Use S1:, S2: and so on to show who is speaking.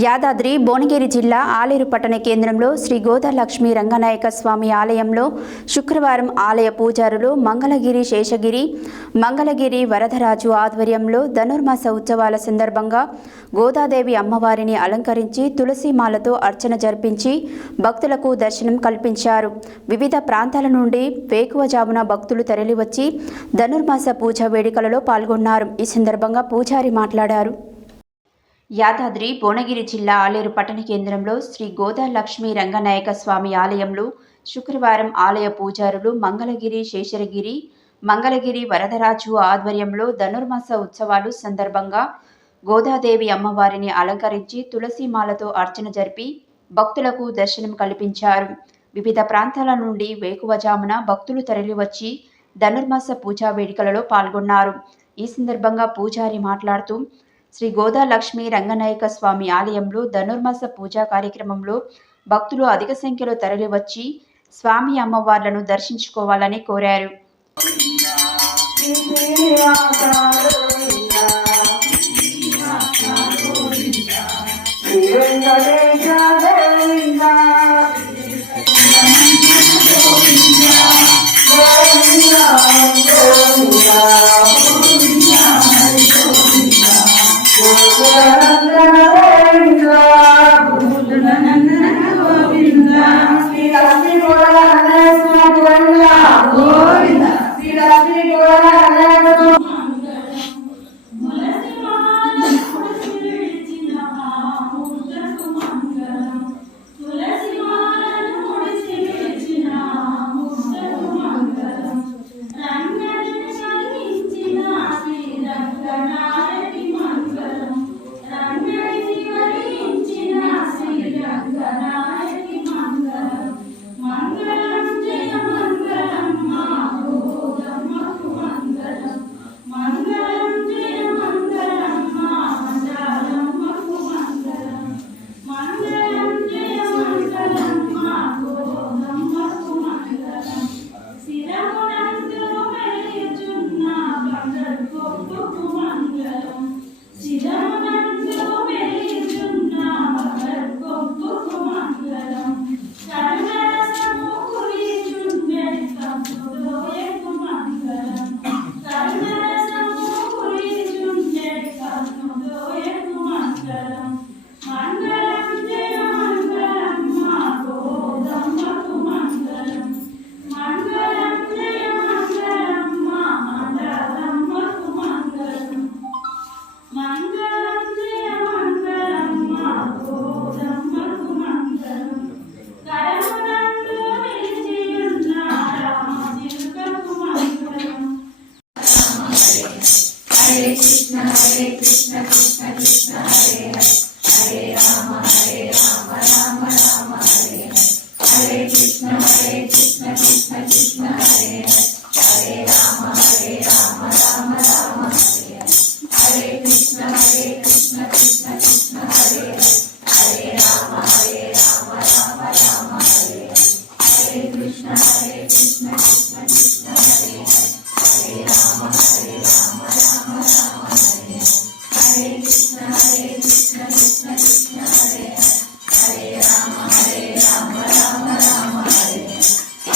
S1: యాదాద్రి భువనగిరి జిల్లా ఆలేరు పట్టణ కేంద్రంలో శ్రీ గోదాలక్ష్మి రంగనాయక స్వామి ఆలయంలో శుక్రవారం ఆలయ పూజారులు మంగళగిరి శేషగిరి మంగళగిరి వరదరాజు ఆధ్వర్యంలో ధనుర్మాస ఉత్సవాల సందర్భంగా గోదాదేవి అమ్మవారిని అలంకరించి తులసిమాలతో అర్చన జరిపించి భక్తులకు దర్శనం కల్పించారు. వివిధ ప్రాంతాల నుండి వేకువజామున భక్తులు తరలివచ్చి ధనుర్మాస పూజ వేడుకలలో పాల్గొన్నారు. ఈ సందర్భంగా పూజారి మాట్లాడారు. యాదాద్రి భువనగిరి జిల్లా ఆలేరు పట్టణ కేంద్రంలో శ్రీ గోదా లక్ష్మీ రంగనాయక స్వామి ఆలయంలో శుక్రవారం ఆలయ పూజారులు మంగళగిరి శేషరగిరి మంగళగిరి వరదరాజు ఆధ్వర్యంలో ధనుర్మాస ఉత్సవాలు సందర్భంగా గోదాదేవి అమ్మవారిని అలంకరించి తులసిమాలతో అర్చన జరిపి భక్తులకు దర్శనం కల్పించారు. వివిధ ప్రాంతాల నుండి వేకువజామున భక్తులు తరలివచ్చి ధనుర్మాస పూజా వేడుకలలో పాల్గొన్నారు. ఈ సందర్భంగా పూజారి మాట్లాడుతూ శ్రీ గోదాలక్ష్మి రంగనాయక స్వామి ఆలయంలో ధనుర్మాస పూజా కార్యక్రమంలో భక్తులు అధిక సంఖ్యలో తరలివచ్చి స్వామి అమ్మవార్లను దర్శించుకోవాలని కోరారు
S2: Hare Krishna